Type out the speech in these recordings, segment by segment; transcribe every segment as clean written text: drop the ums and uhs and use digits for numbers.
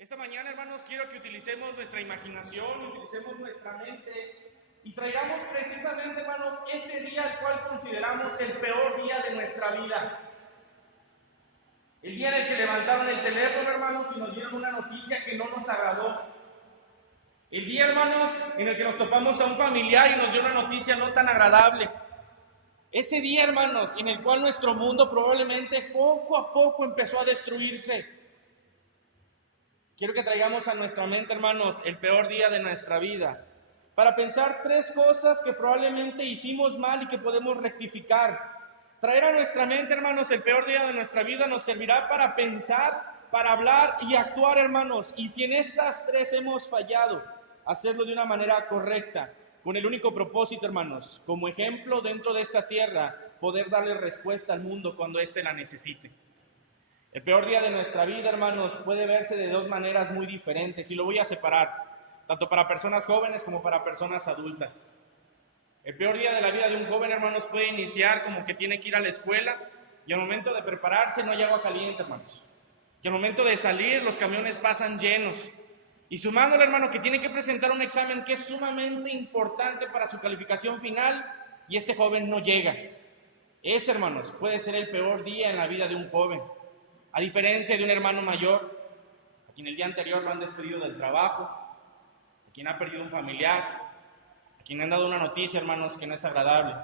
Esta mañana, hermanos, quiero que utilicemos nuestra imaginación, utilicemos nuestra mente y traigamos precisamente, hermanos, ese día al cual consideramos el peor día de nuestra vida. El día en el que levantaron el teléfono, hermanos, y nos dieron una noticia que no nos agradó. El día, hermanos, en el que nos topamos a un familiar y nos dio una noticia no tan agradable. Ese día, hermanos, en el cual nuestro mundo probablemente poco a poco empezó a destruirse. Quiero que traigamos a nuestra mente, hermanos, el peor día de nuestra vida, para pensar tres cosas que probablemente hicimos mal y que podemos rectificar. Traer a nuestra mente, hermanos, el peor día de nuestra vida nos servirá para pensar, para hablar y actuar, hermanos. Y si en estas tres hemos fallado, hacerlo de una manera correcta, con el único propósito, hermanos, como ejemplo dentro de esta tierra, poder darle respuesta al mundo cuando éste la necesite. El peor día de nuestra vida, hermanos, puede verse de dos maneras muy diferentes y lo voy a separar, tanto para personas jóvenes como para personas adultas. El peor día de la vida de un joven, hermanos, puede iniciar como que tiene que ir a la escuela y al momento de prepararse no hay agua caliente, hermanos. Y al momento de salir los camiones pasan llenos. Y sumándole, hermano, que tiene que presentar un examen que es sumamente importante para su calificación final y este joven no llega. Ese, hermanos, puede ser el peor día en la vida de un joven. A diferencia de un hermano mayor, a quien el día anterior lo han despedido del trabajo, a quien ha perdido un familiar, a quien han dado una noticia, hermanos, que no es agradable.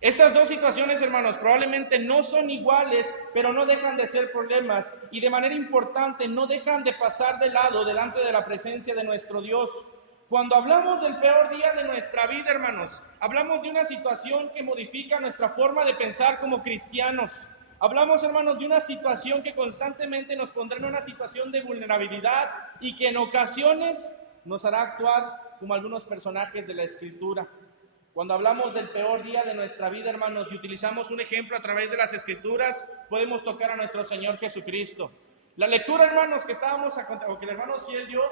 Estas dos situaciones, hermanos, probablemente no son iguales, pero no dejan de ser problemas y de manera importante no dejan de pasar de lado delante de la presencia de nuestro Dios. Cuando hablamos del peor día de nuestra vida, hermanos, hablamos de una situación que modifica nuestra forma de pensar como cristianos. Hablamos, hermanos, de una situación que constantemente nos pondrá en una situación de vulnerabilidad y que en ocasiones nos hará actuar como algunos personajes de la Escritura. Cuando hablamos del peor día de nuestra vida, hermanos, y utilizamos un ejemplo a través de las Escrituras, podemos tocar a nuestro Señor Jesucristo. La lectura, hermanos, que que el hermano Ciel dio,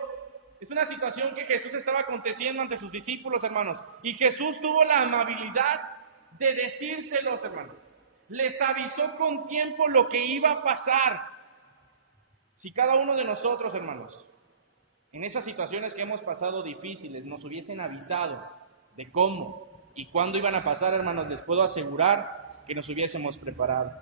es una situación que Jesús estaba aconteciendo ante sus discípulos, hermanos, y Jesús tuvo la amabilidad de decírselos, hermanos. Les avisó con tiempo lo que iba a pasar. Si cada uno de nosotros, hermanos, en esas situaciones que hemos pasado difíciles, nos hubiesen avisado de cómo y cuándo iban a pasar, hermanos, les puedo asegurar que nos hubiésemos preparado.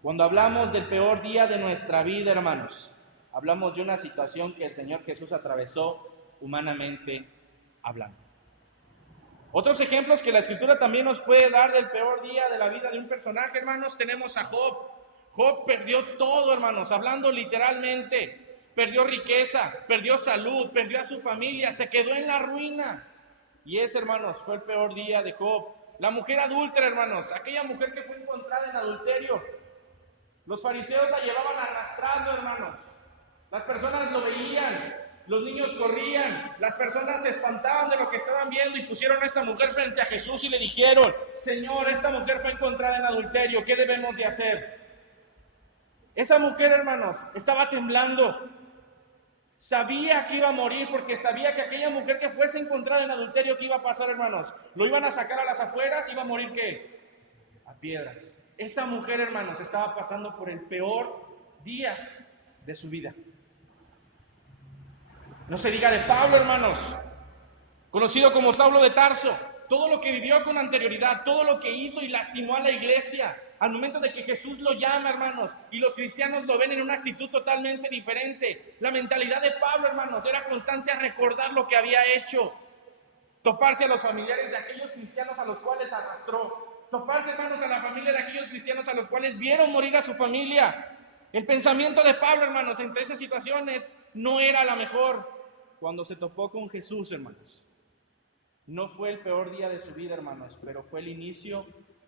Cuando hablamos del peor día de nuestra vida, hermanos, hablamos de una situación que el Señor Jesús atravesó humanamente hablando. Otros ejemplos que la Escritura también nos puede dar del peor día de la vida de un personaje, hermanos, tenemos a Job. Job perdió todo, hermanos, hablando literalmente. Perdió riqueza, perdió salud, perdió a su familia, se quedó en la ruina. Y ese, hermanos, fue el peor día de Job. La mujer adúltera, hermanos, aquella mujer que fue encontrada en adulterio. Los fariseos la llevaban arrastrando, hermanos. Las personas lo veían, los niños corrían, las personas se espantaban de lo que estaban viendo y pusieron a esta mujer frente a Jesús y le dijeron: Señor, esta mujer fue encontrada en adulterio, ¿qué debemos de hacer? Esa mujer, hermanos, estaba temblando. Sabía que iba a morir porque sabía que aquella mujer que fuese encontrada en adulterio, ¿qué iba a pasar, hermanos? Lo iban a sacar a las afueras, iba a morir, ¿qué? A piedras. Esa mujer, hermanos, estaba pasando por el peor día de su vida. No se diga de Pablo, hermanos, conocido como Saulo de Tarso. Todo lo que vivió con anterioridad, todo lo que hizo y lastimó a la iglesia, al momento de que Jesús lo llama, hermanos, y los cristianos lo ven en una actitud totalmente diferente. La mentalidad de Pablo, hermanos, era constante a recordar lo que había hecho, toparse a los familiares de aquellos cristianos a los cuales arrastró, toparse, hermanos, a la familia de aquellos cristianos a los cuales vieron morir a su familia. El pensamiento de Pablo, hermanos, entre esas situaciones no era la mejor. Cuando se topó con Jesús, hermanos, no fue el peor día de su vida, hermanos, pero fue el inicio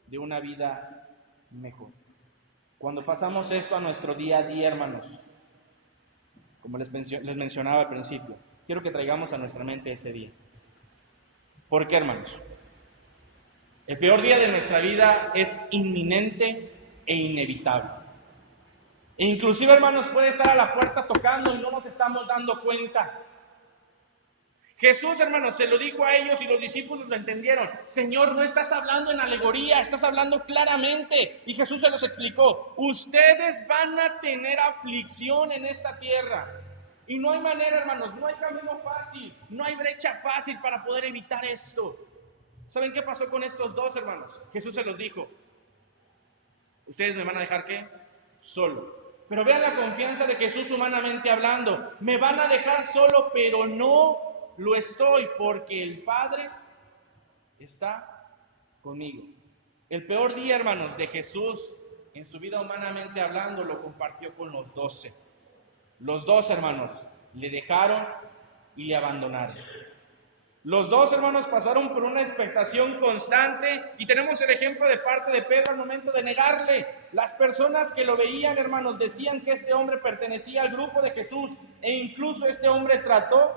de una vida mejor. Cuando pasamos esto a nuestro día a día, hermanos, como les mencionaba al principio, quiero que traigamos a nuestra mente ese día. ¿Por qué, hermanos? El peor día de nuestra vida es inminente e inevitable. E inclusive, hermanos, puede estar a la puerta tocando y no nos estamos dando cuenta. Jesús, hermanos, se lo dijo a ellos y los discípulos lo entendieron. Señor, no estás hablando en alegoría, estás hablando claramente. Y Jesús se los explicó. Ustedes van a tener aflicción en esta tierra. Y no hay manera, hermanos, no hay camino fácil, no hay brecha fácil para poder evitar esto. ¿Saben qué pasó con estos dos hermanos? Jesús se los dijo: ¿ustedes me van a dejar qué? Solo. Pero vean la confianza de Jesús humanamente hablando. Me van a dejar solo, pero no lo estoy, porque el Padre está conmigo. El peor día, hermanos, de Jesús en su vida humanamente hablando lo compartió con los 12. Los dos hermanos le dejaron y le abandonaron. Los dos hermanos pasaron por una expectación constante y tenemos el ejemplo de parte de Pedro al momento de negarle. Las personas que lo veían, hermanos, decían que este hombre pertenecía al grupo de Jesús e incluso este hombre trató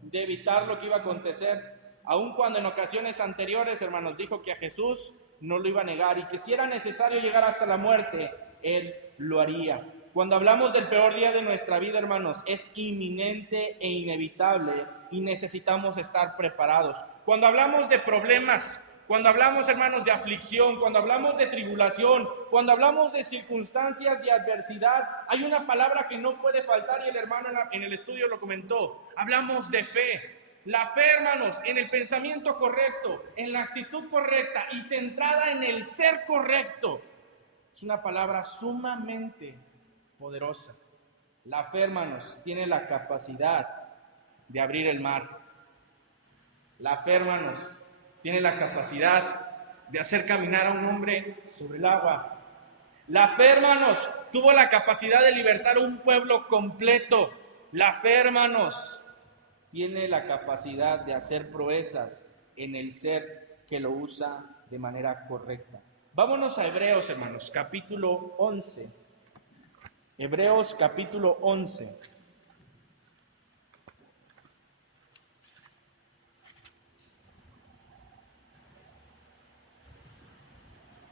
de evitar lo que iba a acontecer, aun cuando en ocasiones anteriores, hermanos, dijo que a Jesús no lo iba a negar y que si era necesario llegar hasta la muerte, él lo haría. Cuando hablamos del peor día de nuestra vida, hermanos, es inminente e inevitable y necesitamos estar preparados. Cuando hablamos de problemas, cuando hablamos, hermanos, de aflicción, cuando hablamos de tribulación, cuando hablamos de circunstancias y adversidad, hay una palabra que no puede faltar y el hermano en el estudio lo comentó. Hablamos de fe. La fe, hermanos, en el pensamiento correcto, en la actitud correcta y centrada en el ser correcto, es una palabra sumamente poderosa. La fe, hermanos, tiene la capacidad de abrir el mar. La fe, hermanos, tiene la capacidad de hacer caminar a un hombre sobre el agua. La fe, hermanos, tuvo la capacidad de libertar a un pueblo completo. La fe, hermanos, tiene la capacidad de hacer proezas en el ser que lo usa de manera correcta. Vámonos a Hebreos, hermanos, capítulo 11. Hebreos capítulo 11.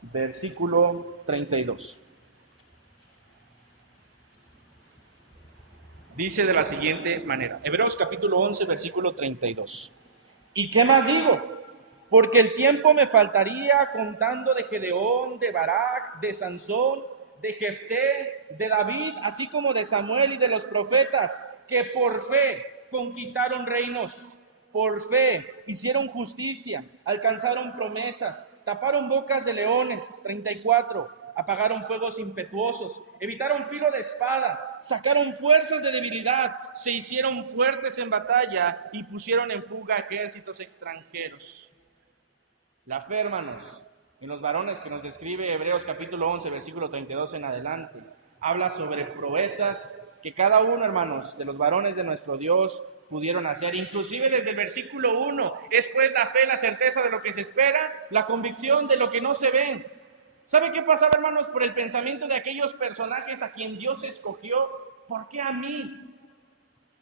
Versículo 32. Dice de la siguiente manera, Hebreos capítulo 11, versículo 32. ¿Y qué más digo? Porque el tiempo me faltaría contando de Gedeón, de Barak, de Sansón, de Jefté, de David, así como de Samuel y de los profetas, que por fe conquistaron reinos, por fe hicieron justicia, alcanzaron promesas, taparon bocas de leones, 34, apagaron fuegos impetuosos, evitaron filo de espada, sacaron fuerzas de debilidad, se hicieron fuertes en batalla y pusieron en fuga ejércitos extranjeros. La fe, hermanos, en los varones que nos describe Hebreos capítulo 11, versículo 32 en adelante, habla sobre proezas que cada uno, hermanos, de los varones de nuestro Dios pudieron hacer. Inclusive desde el versículo 1, es pues la fe, la certeza de lo que se espera, la convicción de lo que no se ve. ¿Sabe qué pasaba, hermanos, por el pensamiento de aquellos personajes a quien Dios escogió? ¿Por qué a mí?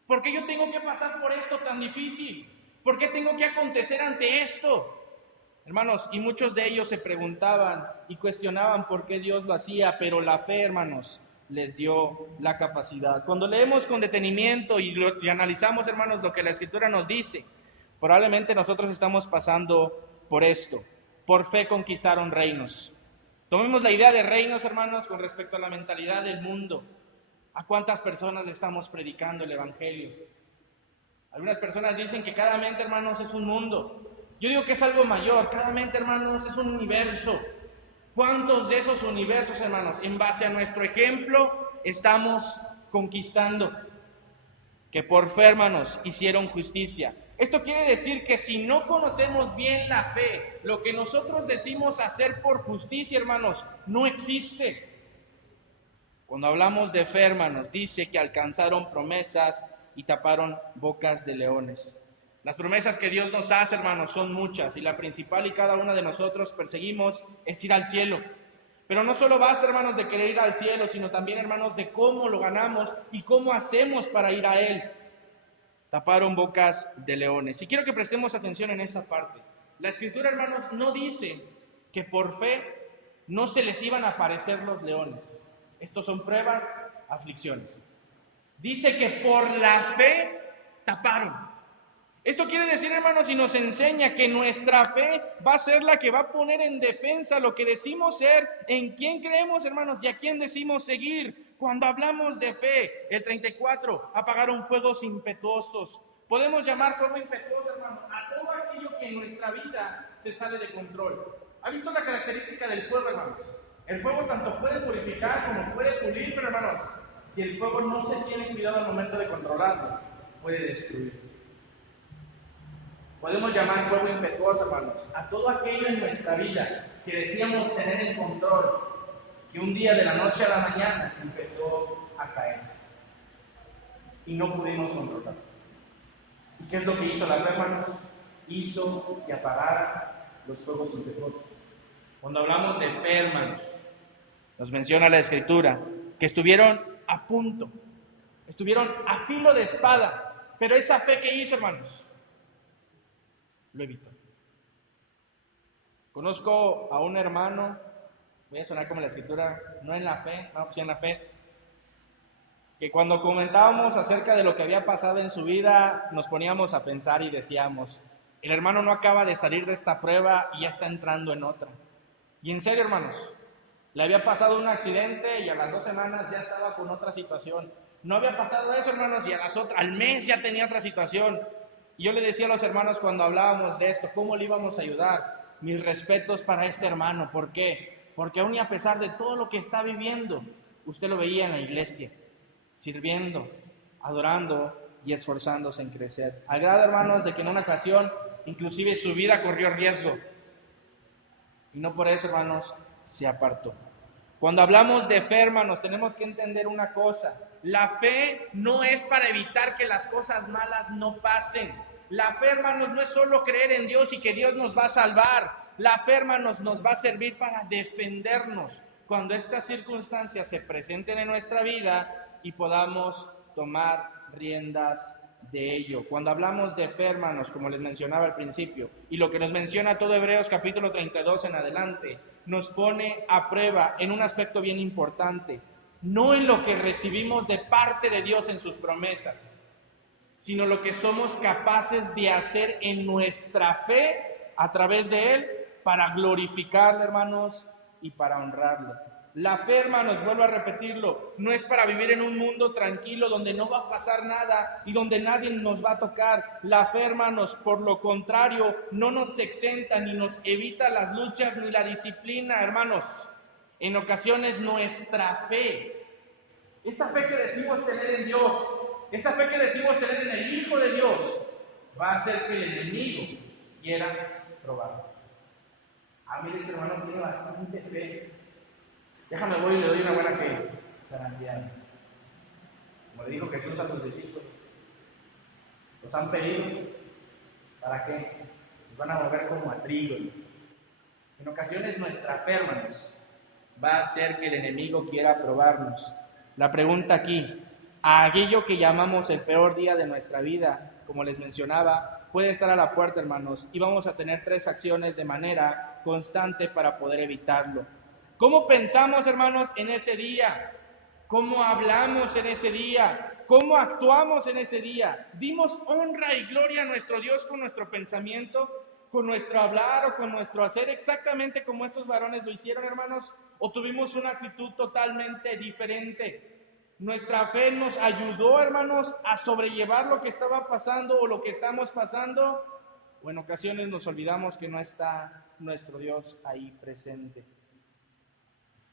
¿Por qué yo tengo que pasar por esto tan difícil? ¿Por qué tengo que acontecer ante esto? Hermanos, y muchos de ellos se preguntaban y cuestionaban por qué Dios lo hacía, pero la fe, hermanos, les dio la capacidad. Cuando leemos con detenimiento y analizamos, hermanos, lo que la Escritura nos dice, probablemente nosotros estamos pasando por esto. Por fe conquistaron reinos. Tomemos la idea de reinos, hermanos, con respecto a la mentalidad del mundo. ¿A cuántas personas le estamos predicando el Evangelio? Algunas personas dicen que cada mente, hermanos, es un mundo. Yo digo que es algo mayor. Cada mente, hermanos, es un universo. ¿Cuántos de esos universos, hermanos, en base a nuestro ejemplo, estamos conquistando? Que por fe, hermanos, hicieron justicia. Esto quiere decir que si no conocemos bien la fe, lo que nosotros decimos hacer por justicia, hermanos, no existe. Cuando hablamos de fe, hermanos, dice que alcanzaron promesas y taparon bocas de leones. Las promesas que Dios nos hace, hermanos, son muchas y la principal y cada una de nosotros perseguimos es ir al cielo. Pero no solo basta, hermanos, de querer ir al cielo, sino también, hermanos, de cómo lo ganamos y cómo hacemos para ir a Él. Taparon bocas de leones. Y quiero que prestemos atención en esa parte. La Escritura, hermanos, no dice que por fe no se les iban a aparecer los leones. Estos son pruebas, aflicciones. Dice que por la fe taparon. Esto quiere decir, hermanos, y nos enseña que nuestra fe va a ser la que va a poner en defensa lo que decimos ser, en quién creemos, hermanos, y a quién decimos seguir. Cuando hablamos de fe, el 34, apagaron fuegos impetuosos. Podemos llamar fuego impetuoso, hermanos, a todo aquello que en nuestra vida se sale de control. ¿Ha visto la característica del fuego, hermanos? El fuego tanto puede purificar como puede pulir, pero, hermanos, si el fuego no se tiene cuidado al momento de controlarlo, puede destruir. Podemos llamar fuego impetuoso, hermanos, a todo aquello en nuestra vida que decíamos tener en control, que un día de la noche a la mañana empezó a caerse y no pudimos controlar. ¿Y qué es lo que hizo la fe, hermanos? Hizo que apagara los fuegos impetuosos. Cuando hablamos de fe, hermanos, nos menciona la Escritura que estuvieron a punto, estuvieron a filo de espada, pero esa fe que hizo, hermanos, lo evitó. Conozco a un hermano, voy a sonar como la Escritura, no en la fe, no, pues en la fe, que cuando comentábamos acerca de lo que había pasado en su vida, nos poníamos a pensar y decíamos, el hermano no acaba de salir de esta prueba y ya está entrando en otra. Y en serio, hermanos, le había pasado un accidente y a las 2 semanas ya estaba con otra situación. No había pasado eso, hermanos, y al mes ya tenía otra situación. Y yo le decía a los hermanos cuando hablábamos de esto, ¿cómo le íbamos a ayudar? Mis respetos para este hermano. ¿Por qué? Porque aún y a pesar de todo lo que está viviendo, usted lo veía en la iglesia, sirviendo, adorando y esforzándose en crecer. Al grado, hermanos, de que en una ocasión, inclusive su vida corrió riesgo. Y no por eso, hermanos, se apartó. Cuando hablamos de fe, hermanos, tenemos que entender una cosa. La fe no es para evitar que las cosas malas no pasen. La fe, hermanos, no es solo creer en Dios y que Dios nos va a salvar. La fe, hermanos, nos va a servir para defendernos cuando estas circunstancias se presenten en nuestra vida y podamos tomar riendas de ello. Cuando hablamos de fe, hermanos, como les mencionaba al principio, y lo que nos menciona todo Hebreos capítulo 32 en adelante, nos pone a prueba en un aspecto bien importante, no en lo que recibimos de parte de Dios en sus promesas, sino lo que somos capaces de hacer en nuestra fe a través de Él para glorificarle, hermanos, y para honrarlo. La fe, hermanos, vuelvo a repetirlo, no es para vivir en un mundo tranquilo donde no va a pasar nada y donde nadie nos va a tocar. La fe, hermanos, por lo contrario, no nos exenta ni nos evita las luchas ni la disciplina, hermanos. En ocasiones nuestra fe, esa fe que decimos tener en Dios, esa fe que decimos tener en el Hijo de Dios, va a hacer que el enemigo quiera probarlo. Mire, ese hermano tiene bastante fe. Déjame voy y le doy una buena fe. Zarandeado. Como le dijo Jesús a sus discípulos. Los han pedido. ¿Para qué? Los van a mover como a trigo. En ocasiones nuestra fe, hermanos, va a hacer que el enemigo quiera probarnos. La pregunta aquí, a aquello que llamamos el peor día de nuestra vida, como les mencionaba, puede estar a la puerta, hermanos, y vamos a tener 3 acciones de manera constante para poder evitarlo. ¿Cómo pensamos, hermanos, en ese día? ¿Cómo hablamos en ese día? ¿Cómo actuamos en ese día? ¿Dimos honra y gloria a nuestro Dios con nuestro pensamiento, con nuestro hablar o con nuestro hacer exactamente como estos varones lo hicieron, hermanos? ¿O tuvimos una actitud totalmente diferente? ¿Nuestra fe nos ayudó, hermanos, a sobrellevar lo que estaba pasando o lo que estamos pasando? ¿O en ocasiones nos olvidamos que no está nuestro Dios ahí presente?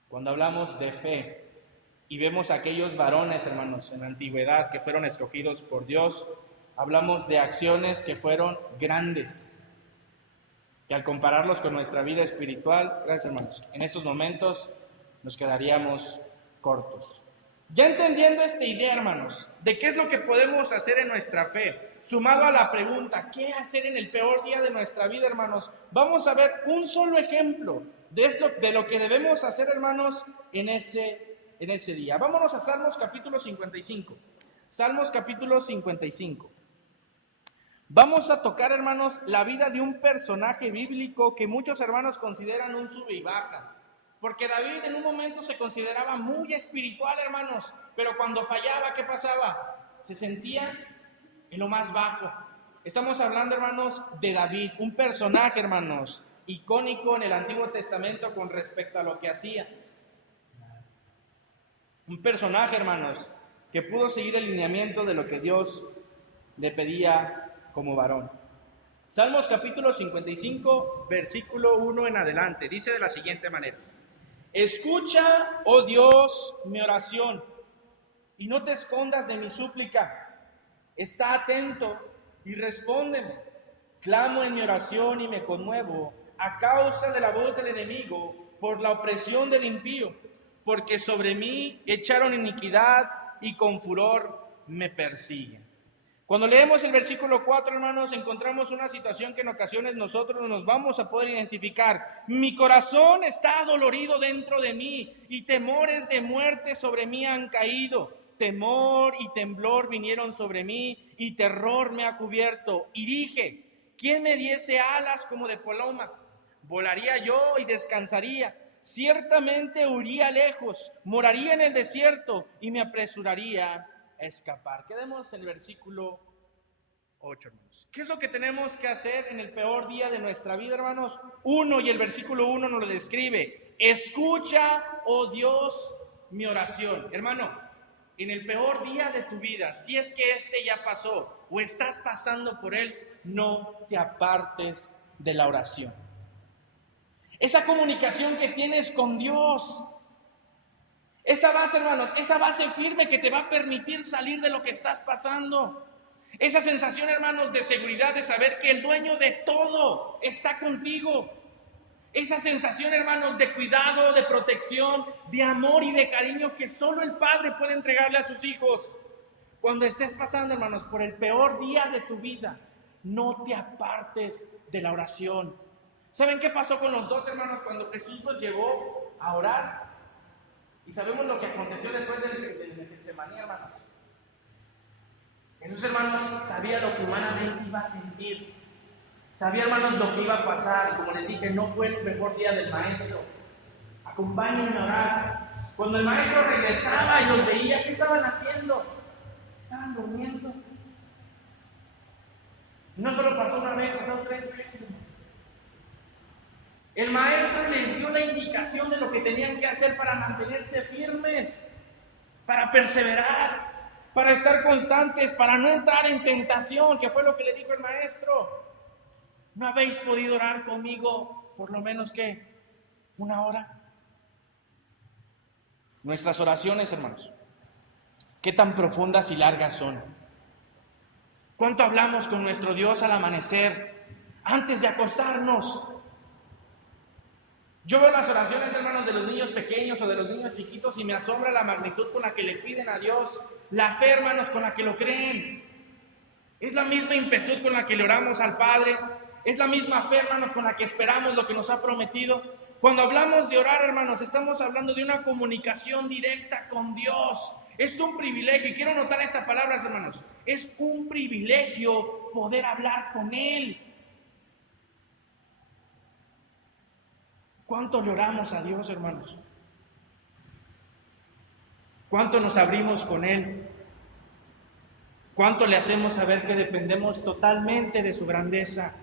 Cuando hablamos de fe y vemos a aquellos varones, hermanos, en la antigüedad que fueron escogidos por Dios, hablamos de acciones que fueron grandes, que al compararlos con nuestra vida espiritual, gracias, hermanos, en estos momentos nos quedaríamos cortos. Ya entendiendo esta idea, hermanos, de qué es lo que podemos hacer en nuestra fe, sumado a la pregunta, ¿qué hacer en el peor día de nuestra vida, hermanos? Vamos a ver un solo ejemplo de lo que debemos hacer, hermanos, en ese día. Vámonos a Salmos capítulo 55. Salmos capítulo 55. Vamos a tocar, hermanos, la vida de un personaje bíblico que muchos hermanos consideran un sube y baja. Porque David en un momento se consideraba muy espiritual, hermanos, pero cuando fallaba, ¿qué pasaba? Se sentía en lo más bajo. Estamos hablando, hermanos, de David, un personaje, hermanos, icónico en el Antiguo Testamento con respecto a lo que hacía. Un personaje, hermanos, que pudo seguir el lineamiento de lo que Dios le pedía como varón. Salmos capítulo 55, versículo 1 en adelante, dice de la siguiente manera: escucha, oh Dios, mi oración, y no te escondas de mi súplica. Está atento y respóndeme. Clamo en mi oración y me conmuevo a causa de la voz del enemigo, por la opresión del impío, porque sobre mí echaron iniquidad y con furor me persiguen. Cuando leemos el versículo 4, hermanos, encontramos una situación que en ocasiones nosotros nos vamos a poder identificar. Mi corazón está dolorido dentro de mí y temores de muerte sobre mí han caído. Temor y temblor vinieron sobre mí y terror me ha cubierto. Y dije, ¿quién me diese alas como de paloma? Volaría yo y descansaría. Ciertamente huiría lejos, moraría en el desierto y me apresuraría a escapar. Quedemos en el versículo 8, hermanos. ¿Qué es lo que tenemos que hacer en el peor día de nuestra vida, hermanos? 1, y el versículo 1 nos lo describe. Escucha, oh Dios, mi oración. Hermano, en el peor día de tu vida, si es que este ya pasó o estás pasando por él, no te apartes de la oración. Esa comunicación que tienes con Dios, esa base, hermanos, esa base firme que te va a permitir salir de lo que estás pasando. Esa sensación, hermanos, de seguridad, de saber que el dueño de todo está contigo. Esa sensación, hermanos, de cuidado, de protección, de amor y de cariño que solo el Padre puede entregarle a sus hijos. Cuando estés pasando, hermanos, por el peor día de tu vida, no te apartes de la oración. ¿Saben qué pasó con los dos hermanos cuando Jesús los llevó a orar? Y sabemos lo que aconteció después del Getsemaní, hermanos. Jesús, hermanos, sabía lo que humanamente iba a sentir. Sabía, hermanos, lo que iba a pasar. Como les dije, no fue el mejor día del maestro. Acompáñenme a orar. Cuando el maestro regresaba y los veía, ¿qué estaban haciendo? Estaban durmiendo. Y no solo pasó una vez, pasó 3 veces. El maestro les dio la indicación de lo que tenían que hacer para mantenerse firmes, para perseverar, para estar constantes, para no entrar en tentación, que fue lo que le dijo el maestro. ¿No habéis podido orar conmigo por lo menos que 1 hora? Nuestras oraciones, hermanos, ¿qué tan profundas y largas son? ¿Cuánto hablamos con nuestro Dios al amanecer, antes de acostarnos? Yo veo las oraciones, hermanos, de los niños pequeños o de los niños chiquitos y me asombra la magnitud con la que le piden a Dios, la fe, hermanos, con la que lo creen. Es la misma impetud con la que le oramos al Padre, es la misma fe, hermanos, con la que esperamos lo que nos ha prometido. Cuando hablamos de orar, hermanos, estamos hablando de una comunicación directa con Dios. Es un privilegio, y quiero notar esta palabra, hermanos, es un privilegio poder hablar con Él. ¿Cuánto le oramos a Dios, hermanos? ¿Cuánto nos abrimos con Él? ¿Cuánto le hacemos saber que dependemos totalmente de su grandeza?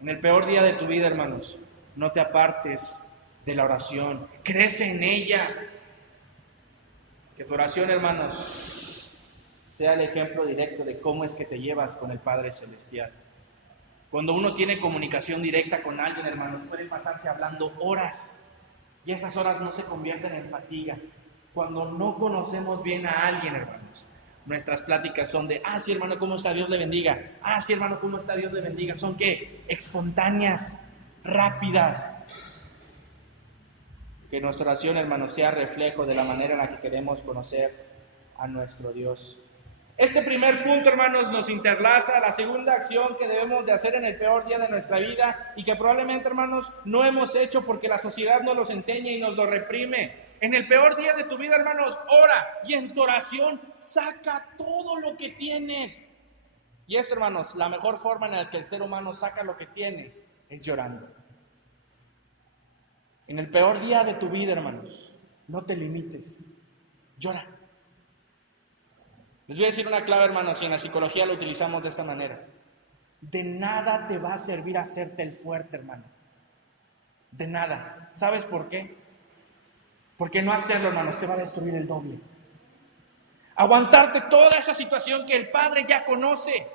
En el peor día de tu vida, hermanos, no te apartes de la oración. Crece en ella. Que tu oración, hermanos, sea el ejemplo directo de cómo es que te llevas con el Padre Celestial. Cuando uno tiene comunicación directa con alguien, hermanos, puede pasarse hablando horas y esas horas no se convierten en fatiga. Cuando no conocemos bien a alguien, hermanos, nuestras pláticas son de, sí, hermano, ¿cómo está? Dios le bendiga. Sí, hermano, ¿cómo está? Dios le bendiga. ¿Son qué? Espontáneas, rápidas. Que nuestra oración, hermanos, sea reflejo de la manera en la que queremos conocer a nuestro Dios. Este primer punto, hermanos, nos interlaza a la segunda acción que debemos de hacer en el peor día de nuestra vida y que probablemente, hermanos, no hemos hecho porque la sociedad nos los enseña y nos lo reprime. En el peor día de tu vida, hermanos, ora y en tu oración saca todo lo que tienes. Y esto, hermanos, la mejor forma en la que el ser humano saca lo que tiene es llorando. En el peor día de tu vida, hermanos, no te limites, llora. Les voy a decir una clave, hermanos, y en la psicología lo utilizamos de esta manera. De nada te va a servir hacerte el fuerte, hermano. De nada. ¿Sabes por qué? Porque no hacerlo, hermanos, te va a destruir el doble. Aguantarte toda esa situación que el Padre ya conoce.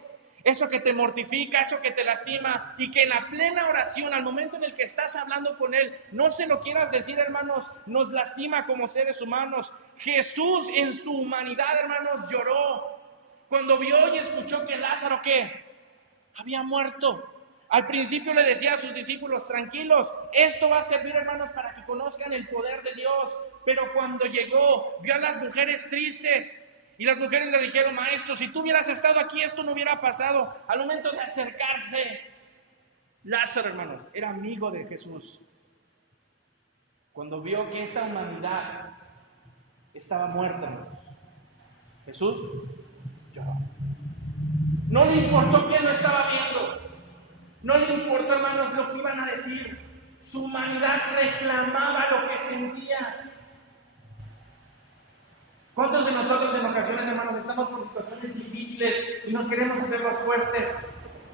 Eso que te mortifica, eso que te lastima, y que en la plena oración, al momento en el que estás hablando con Él, no se lo quieras decir, hermanos, nos lastima como seres humanos. Jesús en su humanidad, hermanos, lloró cuando vio y escuchó que Lázaro, ¿qué? Había muerto. Al principio le decía a sus discípulos, tranquilos, esto va a servir, hermanos, para que conozcan el poder de Dios. Pero cuando llegó, vio a las mujeres tristes. Y las mujeres le dijeron, maestro, si tú hubieras estado aquí, esto no hubiera pasado. Al momento de acercarse, Lázaro, hermanos, era amigo de Jesús. Cuando vio que esa humanidad estaba muerta, hermanos, Jesús lloró. No le importó quién lo estaba viendo. No le importó, hermanos, lo que iban a decir. Su humanidad reclamaba lo que sentía. ¿Cuántos de nosotros en ocasiones, hermanos, estamos por situaciones difíciles y nos queremos hacer los fuertes?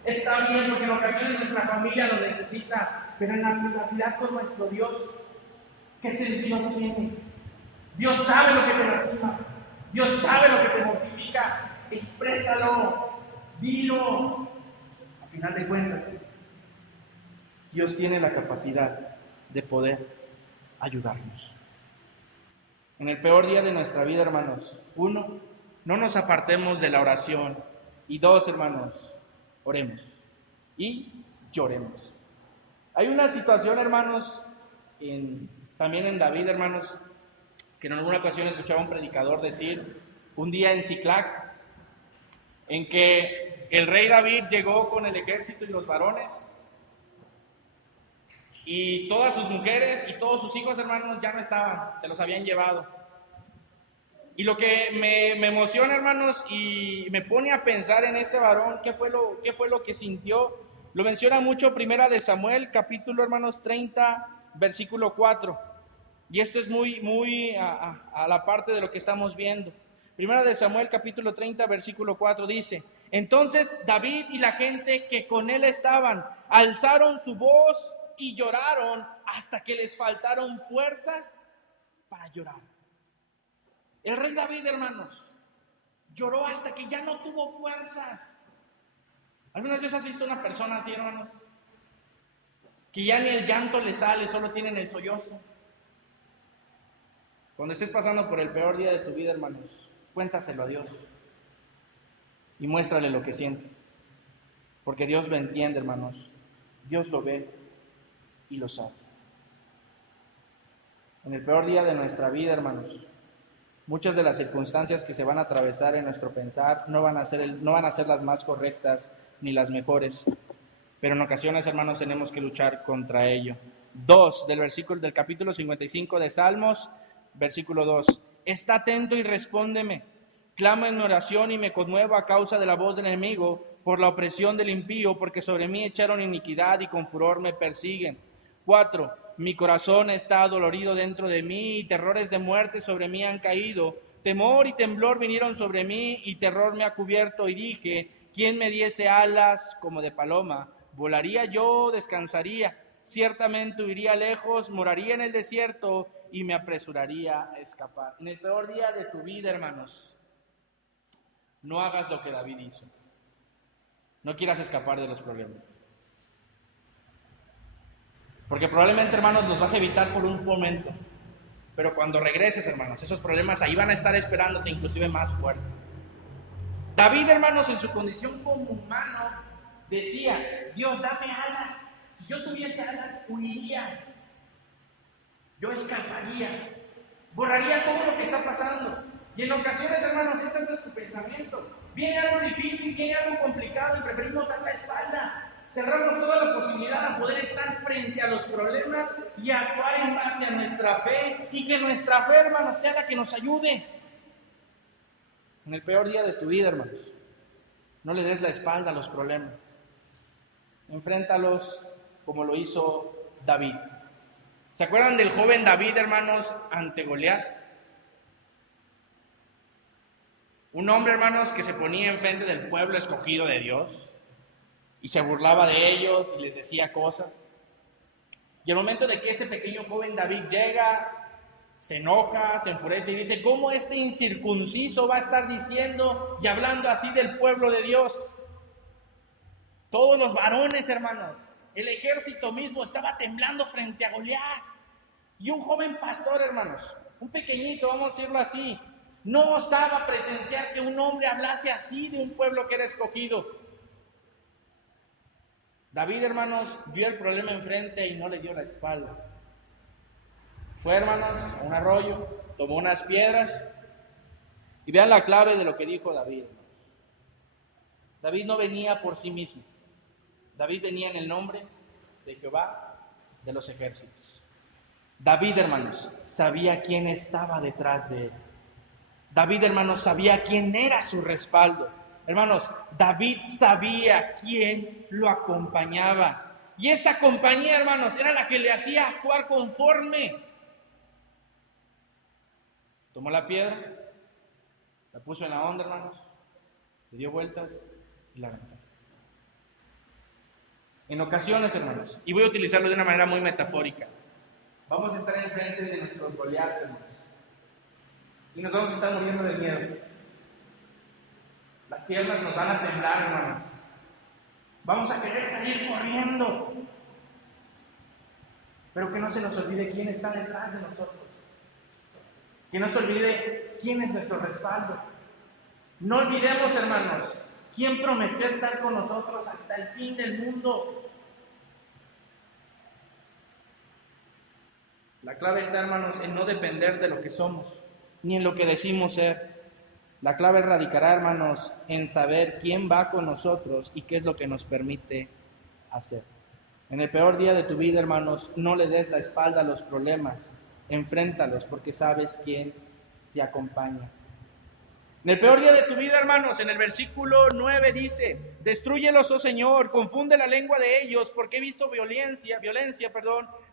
Está bien, porque en ocasiones nuestra familia lo necesita, pero en la privacidad con nuestro Dios, ¿qué sentido tiene? Dios sabe lo que te lastima, Dios sabe lo que te mortifica. Exprésalo, dilo. A final de cuentas, Dios tiene la capacidad de poder ayudarnos. En el peor día de nuestra vida, hermanos, 1, no nos apartemos de la oración. Y 2, hermanos, oremos y lloremos. Hay una situación, hermanos, también en David, hermanos, que en alguna ocasión escuchaba a un predicador decir, un día en Siclac, en que el rey David llegó con el ejército y los varones, y todas sus mujeres y todos sus hijos, hermanos, ya no estaban, se los habían llevado. Y lo que me emociona, hermanos, y me pone a pensar en este varón, ¿qué fue lo que sintió? Lo menciona mucho Primera de Samuel, capítulo, hermanos, 30, versículo 4. Y esto es muy a la parte de lo que estamos viendo. Primera de Samuel, capítulo 30, versículo 4 dice, entonces David y la gente que con él estaban, alzaron su voz y lloraron hasta que les faltaron fuerzas para llorar. El rey David, hermanos, lloró hasta que ya no tuvo fuerzas. ¿Algunas veces has visto una persona así, hermanos? Que ya ni el llanto le sale, solo tienen el sollozo. Cuando estés pasando por el peor día de tu vida, hermanos, cuéntaselo a Dios y muéstrale lo que sientes. Porque Dios lo entiende, hermanos. Dios lo ve y lo sabe. En el peor día de nuestra vida, hermanos, muchas de las circunstancias que se van a atravesar en nuestro pensar no van a ser las más correctas ni las mejores, pero en ocasiones, hermanos, tenemos que luchar contra ello. 2 del capítulo 55 de Salmos, versículo 2. Está atento y respóndeme. Clamo en mi oración y me conmuevo a causa de la voz del enemigo, por la opresión del impío, porque sobre mí echaron iniquidad y con furor me persiguen. 4. Mi corazón está dolorido dentro de mí y terrores de muerte sobre mí han caído. Temor y temblor vinieron sobre mí y terror me ha cubierto y dije, ¿quién me diese alas como de paloma? Volaría yo, descansaría, ciertamente huiría lejos, moraría en el desierto y me apresuraría a escapar. En el peor día de tu vida, hermanos, no hagas lo que David hizo. No quieras escapar de los problemas. Porque probablemente, hermanos, los vas a evitar por un momento. Pero cuando regreses, hermanos, esos problemas ahí van a estar esperándote, inclusive más fuerte. David, hermanos, en su condición como humano, decía, Dios, dame alas. Si yo tuviese alas, huiría. Yo escaparía. Borraría todo lo que está pasando. Y en ocasiones, hermanos, este es nuestro pensamiento. Viene algo difícil, viene algo complicado y preferimos dar la espalda. Cerramos toda la posibilidad a poder estar frente a los problemas y actuar en base a nuestra fe, y que nuestra fe, hermanos, sea la que nos ayude. En el peor día de tu vida, hermanos, no le des la espalda a los problemas. Enfréntalos como lo hizo David. ¿Se acuerdan del joven David, hermanos, ante Goliat? Un hombre, hermanos, que se ponía enfrente del pueblo escogido de Dios y se burlaba de ellos y les decía cosas. Y el momento de que ese pequeño joven David llega, se enoja, se enfurece y dice, ¿cómo este incircunciso va a estar diciendo y hablando así del pueblo de Dios? Todos los varones, hermanos, el ejército mismo estaba temblando frente a Goliat. Y un joven pastor, hermanos, un pequeñito, vamos a decirlo así, no osaba presenciar que un hombre hablase así de un pueblo que era escogido. David, hermanos, vio el problema enfrente y no le dio la espalda. Fue, hermanos, a un arroyo, tomó unas piedras y vean la clave de lo que dijo David. David no venía por sí mismo. David venía en el nombre de Jehová de los ejércitos. David, hermanos, sabía quién estaba detrás de él. David, hermanos, sabía quién era su respaldo. Hermanos, David sabía quién lo acompañaba. Y esa compañía, hermanos, era la que le hacía actuar conforme. Tomó la piedra, la puso en la onda, hermanos, le dio vueltas y la aventó. En ocasiones, hermanos, y voy a utilizarlo de una manera muy metafórica, vamos a estar enfrente de nuestros Goliaths, hermanos, y nos vamos a estar muriendo de miedo. Las piernas nos van a temblar, hermanos. Vamos a querer salir corriendo. Pero que no se nos olvide quién está detrás de nosotros. Que no se olvide quién es nuestro respaldo. No olvidemos, hermanos, quién prometió estar con nosotros hasta el fin del mundo. La clave está, hermanos, en no depender de lo que somos, ni en lo que decimos ser. La clave radicará, hermanos, en saber quién va con nosotros y qué es lo que nos permite hacer. En el peor día de tu vida, hermanos, no le des la espalda a los problemas, enfréntalos porque sabes quién te acompaña. En el peor día de tu vida, hermanos, en el versículo 9 dice, destrúyelos, oh Señor, confunde la lengua de ellos, porque he visto violencia,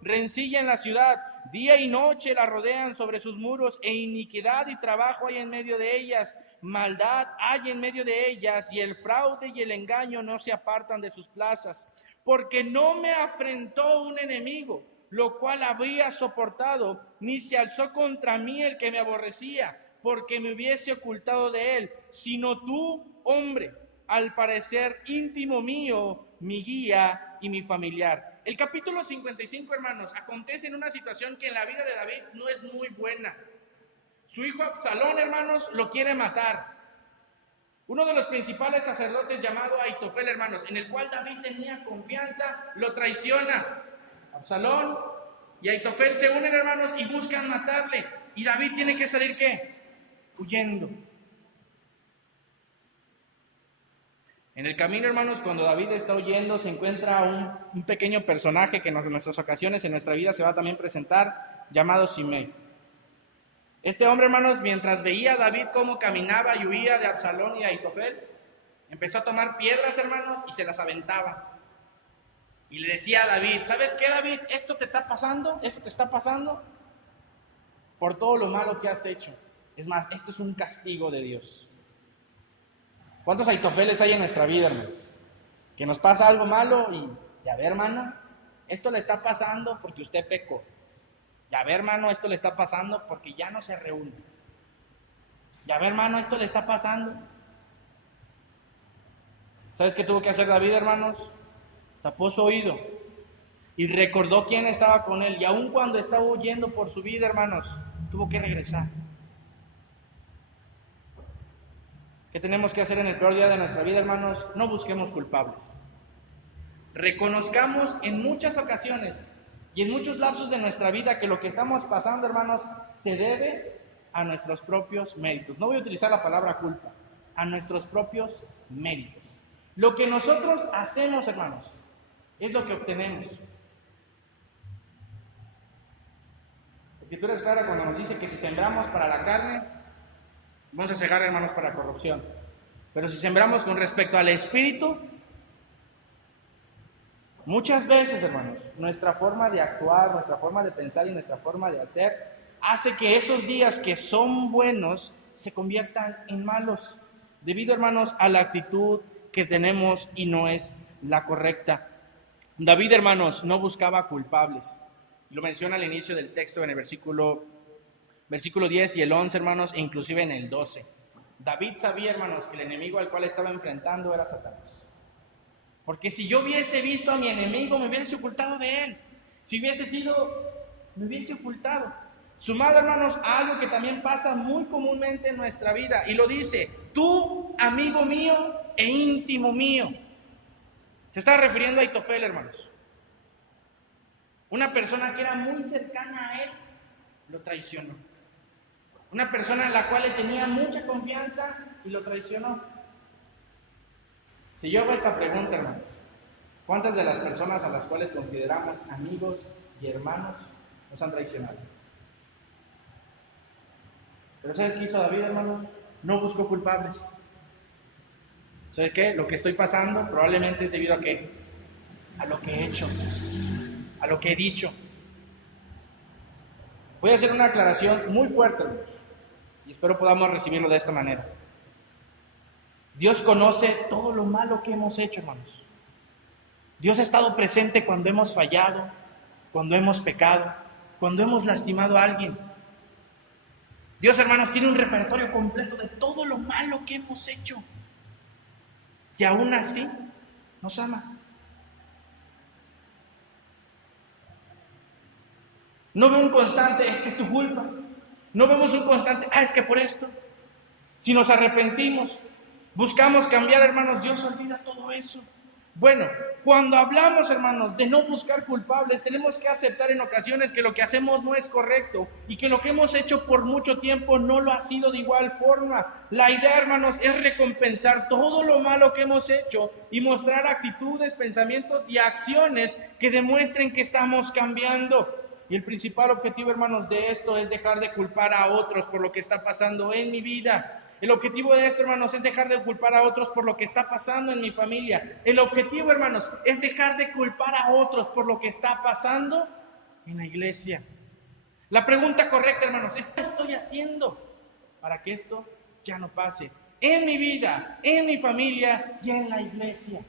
rencilla en la ciudad, día y noche la rodean sobre sus muros, e iniquidad y trabajo hay en medio de ellas, maldad hay en medio de ellas, y el fraude y el engaño no se apartan de sus plazas, porque no me afrentó un enemigo, lo cual había soportado, ni se alzó contra mí el que me aborrecía, porque me hubiese ocultado de él, sino tú, hombre, al parecer íntimo mío, mi guía y mi familiar. El capítulo 55, hermanos, acontece en una situación que en la vida de David no es muy buena. Su hijo Absalón, hermanos, lo quiere matar. Uno de los principales sacerdotes llamado Aitofel, hermanos, en el cual David tenía confianza, lo traiciona. Absalón y Aitofel se unen, hermanos, y buscan matarle. Y David tiene que salir, ¿qué? Huyendo. En el camino, hermanos, cuando David está huyendo, se encuentra un pequeño personaje que en nuestras ocasiones, en nuestra vida, se va a también presentar, llamado Simei. Este hombre, hermanos, mientras veía a David cómo caminaba y huía de Absalón y de Aitofel, empezó a tomar piedras, hermanos, y se las aventaba. Y le decía a David, ¿sabes qué, David? Esto te está pasando por todo lo malo que has hecho. Es más, esto es un castigo de Dios. ¿Cuántos Aitofeles hay en nuestra vida, hermanos? Que nos pasa algo malo y, ya ve, hermano, esto le está pasando porque usted pecó. Ya ve, hermano, esto le está pasando porque ya no se reúne. Ya ve, hermano, esto le está pasando. ¿Sabes qué tuvo que hacer David, hermanos? Tapó su oído y recordó quién estaba con él. Y aun cuando estaba huyendo por su vida, hermanos, tuvo que regresar. ¿Qué tenemos que hacer en el peor día de nuestra vida, hermanos? No busquemos culpables. Reconozcamos en muchas ocasiones y en muchos lapsos de nuestra vida que lo que estamos pasando, hermanos, se debe a nuestros propios méritos. No voy a utilizar la palabra culpa, a nuestros propios méritos. Lo que nosotros hacemos, hermanos, es lo que obtenemos. La Escritura es clara cuando nos dice que si sembramos para la carne, vamos a cegar, hermanos, para corrupción. Pero si sembramos con respecto al Espíritu, muchas veces, hermanos, nuestra forma de actuar, nuestra forma de pensar y nuestra forma de hacer hace que esos días que son buenos se conviertan en malos, debido, hermanos, a la actitud que tenemos y no es la correcta. David, hermanos, no buscaba culpables. Lo menciona al inicio del texto en el versículo 10 y el 11, hermanos, e inclusive en el 12. David sabía, hermanos, que el enemigo al cual estaba enfrentando era Satanás. Porque si yo hubiese visto a mi enemigo, me hubiese ocultado de él. Si hubiese sido, me hubiese ocultado. Sumado, hermanos, a algo que también pasa muy comúnmente en nuestra vida. Y lo dice, tú, amigo mío e íntimo mío. Se está refiriendo a Aitofel, hermanos. Una persona que era muy cercana a él, lo traicionó. Una persona en la cual le tenía mucha confianza y lo traicionó. Si yo hago esta pregunta, hermanos, ¿cuántas de las personas a las cuales consideramos amigos y hermanos nos han traicionado? Pero ¿sabes qué hizo David, hermanos? No buscó culpables. ¿Sabes qué? Lo que estoy pasando probablemente es debido a qué? A lo que he hecho, a lo que he dicho. Voy a hacer una aclaración muy fuerte, hermanos, y espero podamos recibirlo de esta manera. Dios conoce todo lo malo que hemos hecho, hermanos. Dios ha estado presente cuando hemos fallado, cuando hemos pecado, cuando hemos lastimado a alguien. Dios, hermanos, tiene un repertorio completo de todo lo malo que hemos hecho. Y aún así nos ama. No veo un constante, es que es tu culpa. No vemos un constante, es que por esto. Si nos arrepentimos, buscamos cambiar, hermanos, Dios olvida todo eso. Bueno, cuando hablamos, hermanos, de no buscar culpables, tenemos que aceptar en ocasiones que lo que hacemos no es correcto y que lo que hemos hecho por mucho tiempo no lo ha sido de igual forma. La idea, hermanos, es recompensar todo lo malo que hemos hecho y mostrar actitudes, pensamientos y acciones que demuestren que estamos cambiando. Y el principal objetivo, hermanos, de esto es dejar de culpar a otros por lo que está pasando en mi vida. El objetivo de esto, hermanos, es dejar de culpar a otros por lo que está pasando en mi familia. El objetivo, hermanos, es dejar de culpar a otros por lo que está pasando en la iglesia. La pregunta correcta, hermanos, es ¿qué estoy haciendo para que esto ya no pase en mi vida, en mi familia y en la iglesia?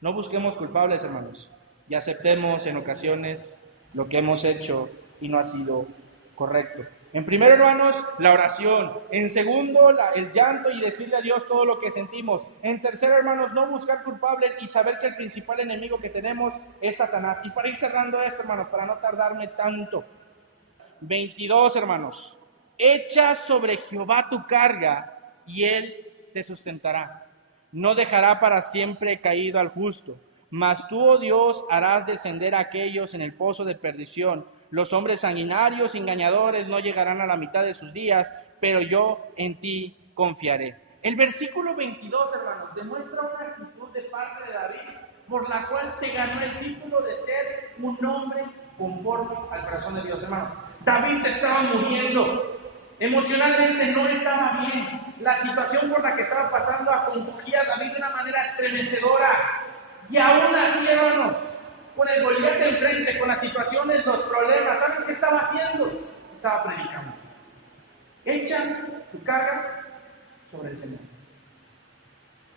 No busquemos culpables, hermanos, y aceptemos en ocasiones lo que hemos hecho y no ha sido correcto. En primero, hermanos, la oración. En segundo, el llanto y decirle a Dios todo lo que sentimos. En tercero, hermanos, no buscar culpables y saber que el principal enemigo que tenemos es Satanás. Y para ir cerrando esto, hermanos, para no tardarme tanto. 22, hermanos. Echa sobre Jehová tu carga y él te sustentará. No dejará para siempre caído al justo. Mas tú, oh Dios, harás descender a aquellos en el pozo de perdición. Los hombres sanguinarios, engañadores, no llegarán a la mitad de sus días, pero yo en ti confiaré. El versículo 22, hermanos, demuestra una actitud de parte de David, por la cual se ganó el título de ser un hombre conforme al corazón de Dios, hermanos. David se estaba muriendo, emocionalmente no estaba bien. La situación por la que estaba pasando acontujía a David de una manera estremecedora. Y aún así, hermanos, con el Goliat enfrente, con las situaciones, los problemas, ¿sabes qué estaba haciendo? Estaba predicando. Echa tu carga sobre el Señor.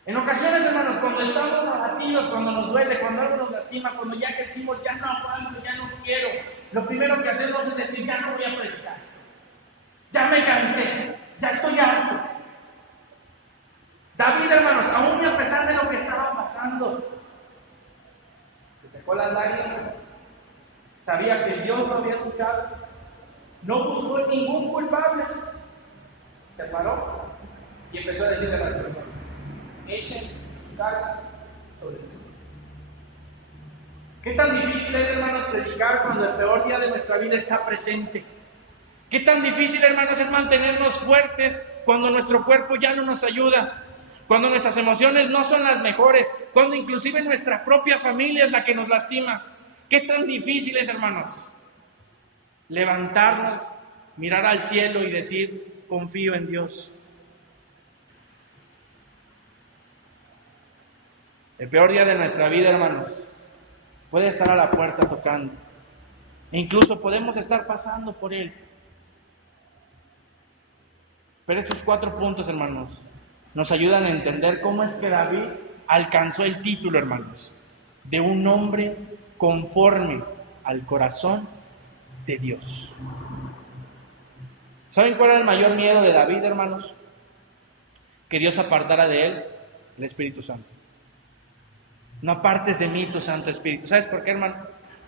En ocasiones, hermanos, cuando estamos abatidos, cuando nos duele, cuando algo nos lastima, cuando ya que decimos, ya no aguanto, ya no quiero, lo primero que hacemos es decir, ya no voy a predicar. Ya me cansé, ya estoy harto. David, hermanos, aún a pesar de lo que estaba pasando, se secó las lágrimas, sabía que Dios lo había escuchado, no buscó ningún culpable, se paró y empezó a decirle a las personas, echen su carga sobre el Señor. ¿Qué tan difícil es, hermanos, predicar cuando el peor día de nuestra vida está presente? ¿Qué tan difícil, hermanos, es mantenernos fuertes cuando nuestro cuerpo ya no nos ayuda? Cuando nuestras emociones no son las mejores, cuando inclusive nuestra propia familia es la que nos lastima. ¿Qué tan difícil es, hermanos, levantarnos, mirar al cielo y decir, confío en Dios? El peor día de nuestra vida, hermanos, puede estar a la puerta tocando. E incluso podemos estar pasando por él. Pero estos 4 puntos, hermanos, nos ayudan a entender cómo es que David alcanzó el título, hermanos, de un hombre conforme al corazón de Dios. ¿Saben cuál era el mayor miedo de David, hermanos? Que Dios apartara de él el Espíritu Santo. No apartes de mí tu Santo Espíritu. ¿Sabes por qué, hermano?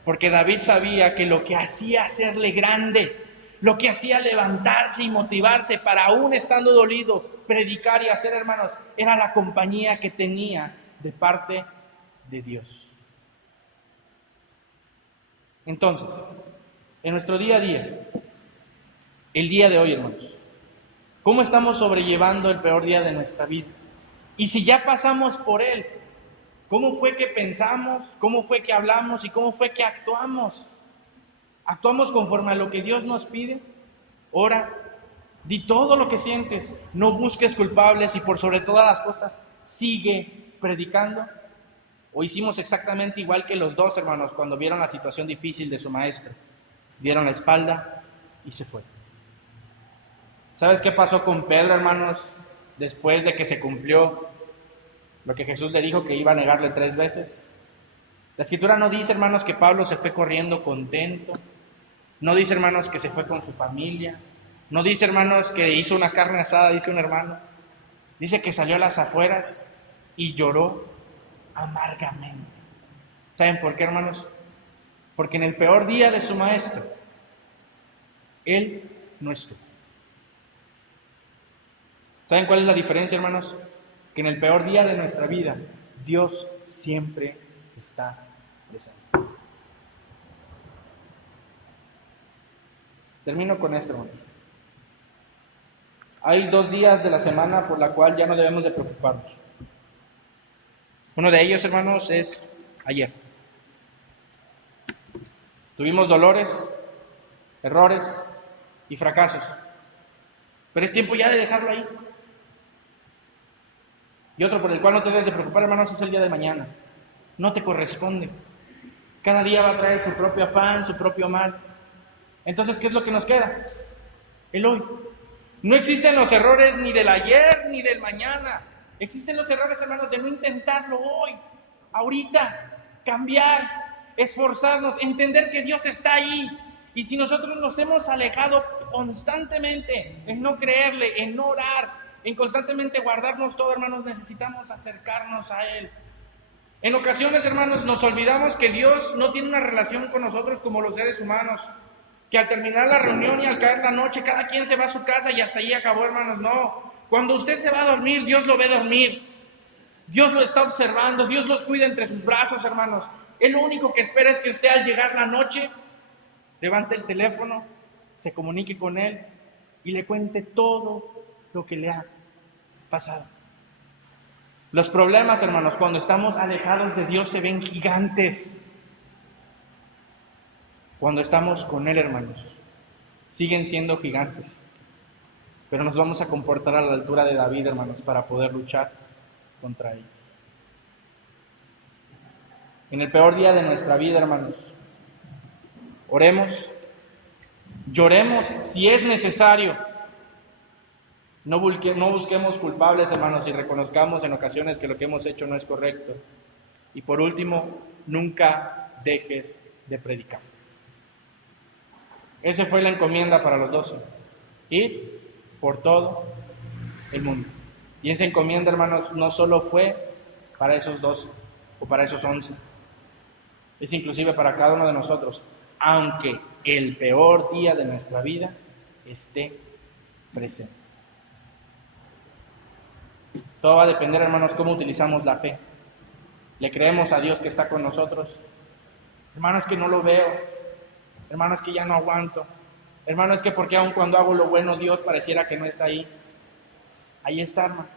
Porque David sabía que lo que hacía hacerle grande, lo que hacía levantarse y motivarse para, aún estando dolido, predicar y hacer, hermanos, era la compañía que tenía de parte de Dios. Entonces, en nuestro día a día, el día de hoy, hermanos, ¿cómo estamos sobrellevando el peor día de nuestra vida? Y si ya pasamos por él, ¿cómo fue que pensamos? ¿Cómo fue que hablamos? ¿Y cómo fue que actuamos? ¿Actuamos conforme a lo que Dios nos pide? Ora, di todo lo que sientes, no busques culpables y por sobre todas las cosas, sigue predicando. ¿O hicimos exactamente igual que los 2 hermanos cuando vieron la situación difícil de su maestro? Dieron la espalda y se fue. ¿Sabes qué pasó con Pedro, hermanos, después de que se cumplió lo que Jesús le dijo, que iba a negarle 3 veces? La Escritura no dice, hermanos, que Pablo se fue corriendo contento. No dice, hermanos, que se fue con su familia. No dice, hermanos, que hizo una carne asada, dice un hermano. Dice que salió a las afueras y lloró amargamente. ¿Saben por qué, hermanos? Porque en el peor día de su maestro, él no estuvo. ¿Saben cuál es la diferencia, hermanos? Que en el peor día de nuestra vida, Dios siempre está presente. Termino con esto, hermanos. Hay 2 días de la semana por la cual ya no debemos de preocuparnos. Uno de ellos, hermanos, es ayer. Tuvimos dolores, errores y fracasos. Pero es tiempo ya de dejarlo ahí. Y otro por el cual no te debes de preocupar, hermanos, es el día de mañana. No te corresponde. Cada día va a traer su propio afán, su propio mal. Entonces, ¿qué es lo que nos queda? El hoy. No existen los errores ni del ayer ni del mañana. Existen los errores, hermanos, de no intentarlo hoy, ahorita, cambiar, esforzarnos, entender que Dios está ahí. Y si nosotros nos hemos alejado constantemente en no creerle, en no orar, en constantemente guardarnos todo, hermanos, necesitamos acercarnos a Él. En ocasiones, hermanos, nos olvidamos que Dios no tiene una relación con nosotros como los seres humanos, que al terminar la reunión y al caer la noche, cada quien se va a su casa y hasta ahí acabó, hermanos. No, cuando usted se va a dormir, Dios lo ve dormir. Dios lo está observando, Dios los cuida entre sus brazos, hermanos. Él lo único que espera es que usted, al llegar la noche, levante el teléfono, se comunique con Él y le cuente todo lo que le ha pasado. Los problemas, hermanos, cuando estamos alejados de Dios se ven gigantes. Cuando estamos con Él, hermanos, siguen siendo gigantes. Pero nos vamos a comportar a la altura de David, hermanos, para poder luchar contra ellos. En el peor día de nuestra vida, hermanos, oremos, lloremos si es necesario. No busquemos culpables, hermanos, y reconozcamos en ocasiones que lo que hemos hecho no es correcto. Y por último, nunca dejes de predicar. Esa fue la encomienda para los 12. Ir por todo el mundo. Y esa encomienda, hermanos, no solo fue para esos 12 o para esos 11. Es inclusive para cada uno de nosotros, aunque el peor día de nuestra vida esté presente. Todo va a depender, hermanos, cómo utilizamos la fe. ¿Le creemos a Dios que está con nosotros? Hermanos, que no lo veo. Hermanos, que ya no aguanto. Hermanos, que porque aun cuando hago lo bueno, Dios pareciera que no está ahí. Ahí está, hermano.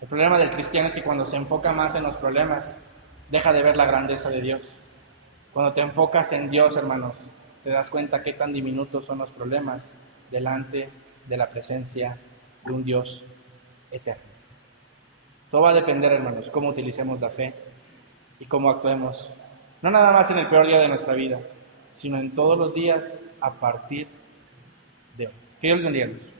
El problema del cristiano es que cuando se enfoca más en los problemas, deja de ver la grandeza de Dios. Cuando te enfocas en Dios, hermanos, te das cuenta qué tan diminutos son los problemas delante de la presencia de un Dios eterno. Todo va a depender, hermanos, cómo utilicemos la fe y cómo actuemos, no nada más en el peor día de nuestra vida, sino en todos los días a partir de hoy. Que Dios les bendiga.